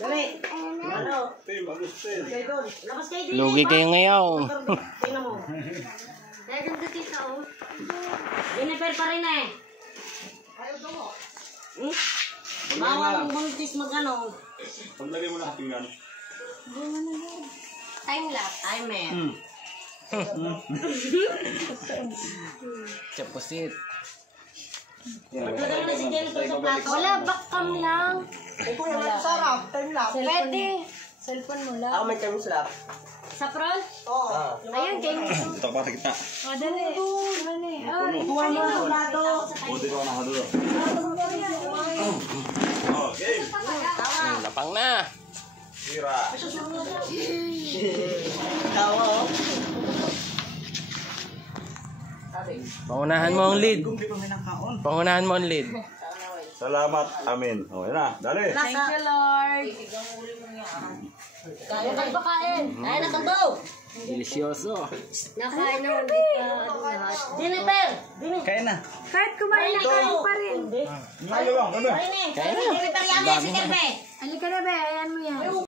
Dali. Ano? Labas kayo din. Lugi kayo ngayon. Tingnan mo. Kaya ganda tita oh. Jennifer pa rin eh. Ayaw daw mo. Bawal ang buntis mag-ano. Paglagay mo na kapingan. Time lapse. Timer. Chapusit. Maglagay mo na si Jennifer sa plato. Wala, backcam lang. Ito yung sarap. Time lapse. Pwede. Cellphone mo lang. Ako may time lapse. Sa front? Oo. Ayun, kayo mo. Ito pa sa kita. O, dali. Dali. Ay, Kuha mo sa plato. O, dito ka nakadulo. Okay. Lapang na. Sira. Tawa oh. Pangunahan mo ang lead. Pangunahan mo ang lead. Salamat. Amin. O, yan na. Dali. thank you, Lord. Kaya kayo ba kain? Kaya na kambaw. Delisyoso. Nakain na, hindi pa ano lahat. Jennifer. Kain na. Kahit kumain na kain pa rin. Ngayon lang. Ano? Jennifer, yamin si Kerbe. Halika na, be. Ayan mo yan.